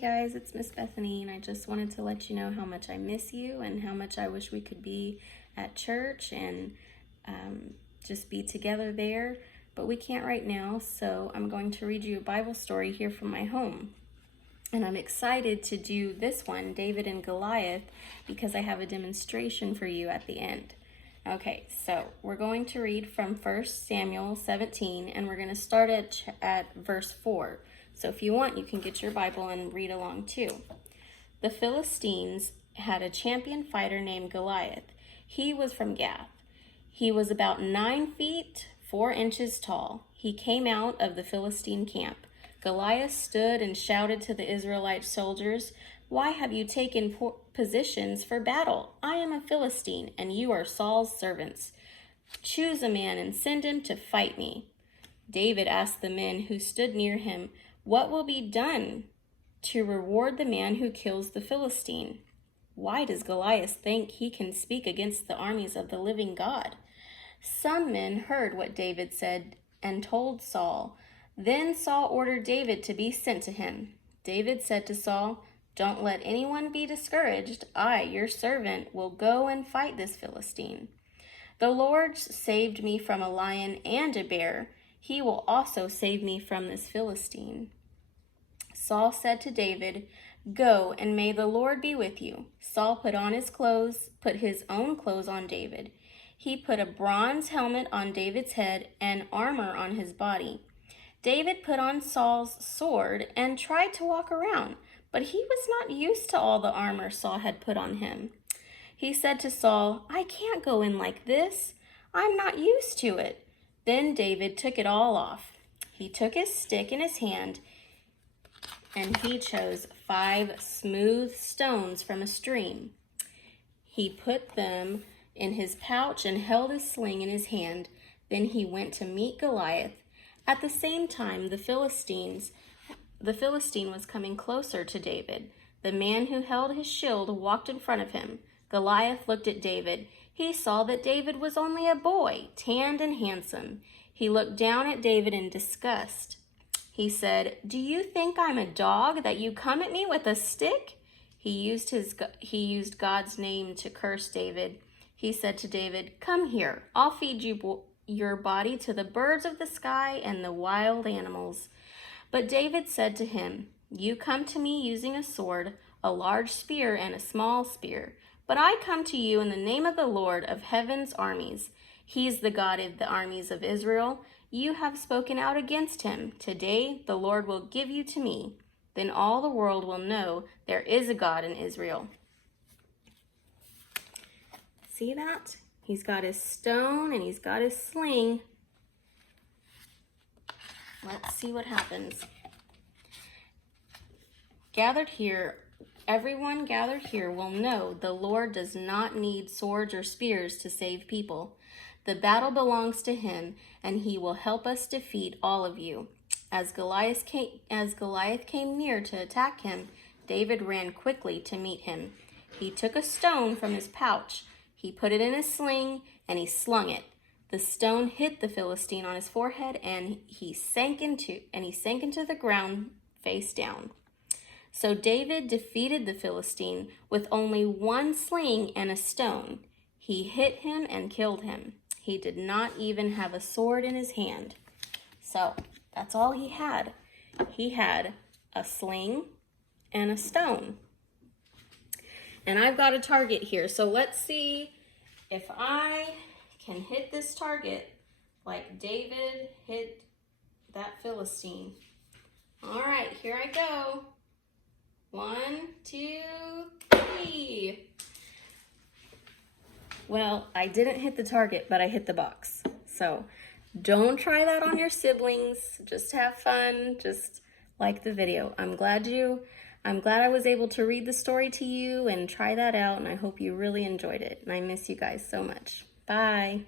Guys, it's Miss Bethany, and I just wanted to let you know how much I miss you and how much I wish we could be at church and just be together there, but we can't right now. So I'm going to read you a Bible story here from my home, and I'm excited to do this one, David and Goliath, because I have a demonstration for you at the end. Okay, so we're going to read from 1 Samuel 17, and we're going to start at verse 4. So if you want, you can get your Bible and read along too. The Philistines had a champion fighter named Goliath. He was from Gath. He was about 9 feet, 4 inches tall. He came out of the Philistine camp. Goliath stood and shouted to the Israelite soldiers, "Why have you taken positions for battle? I am a Philistine, and you are Saul's servants. Choose a man and send him to fight me." David asked the men who stood near him, "What will be done to reward the man who kills the Philistine? Why does Goliath think he can speak against the armies of the living God?" Some men heard what David said and told Saul. Then Saul ordered David to be sent to him. David said to Saul, "Don't let anyone be discouraged. I, your servant, will go and fight this Philistine. The Lord saved me from a lion and a bear. He will also save me from this Philistine." Saul said to David, "Go, and may the Lord be with you." Saul put his own clothes on David. He put a bronze helmet on David's head and armor on his body. David put on Saul's sword and tried to walk around, but he was not used to all the armor Saul had put on him. He said to Saul, "I can't go in like this. I'm not used to it." Then David took it all off. He took his stick in his hand, and he chose 5 smooth stones from a stream. He put them in his pouch and held his sling in his hand. Then he went to meet Goliath. At the same time, the Philistine was coming closer to David. The man who held his shield walked in front of him. Goliath looked at David. He saw that David was only a boy, tanned and handsome. He looked down at David in disgust. He said, "Do you think I'm a dog that you come at me with a stick?" He used God's name to curse David. He said to David, "Come here. I'll feed your body to the birds of the sky and the wild animals." But David said to him, "You come to me using a sword, a large spear, and a small spear. But I come to you in the name of the Lord of heaven's armies. He's the God of the armies of Israel. You have spoken out against him. Today the Lord will give you to me. Then all the world will know there is a God in Israel." See that? He's got his stone and he's got his sling. Let's see what happens. Everyone gathered here will know the Lord does not need swords or spears to save people. The battle belongs to him, and he will help us defeat all of you. As Goliath came near to attack him, David ran quickly to meet him. He took a stone from his pouch. He put it in his sling, and he slung it. The stone hit the Philistine on his forehead, and he sank into the ground face down. So David defeated the Philistine with only 1 sling and a stone. He hit him and killed him. He did not even have a sword in his hand. So that's all he had. He had a sling and a stone. And I've got a target here. So let's see if I can hit this target like David hit that Philistine. All right, here I go. 1, 2, 3. Well, I didn't hit the target, but I hit the box. So don't try that on your siblings. Just have fun. Just like the video. I'm glad I was able to read the story to you and try that out, and I hope you really enjoyed it. And I miss you guys so much. Bye.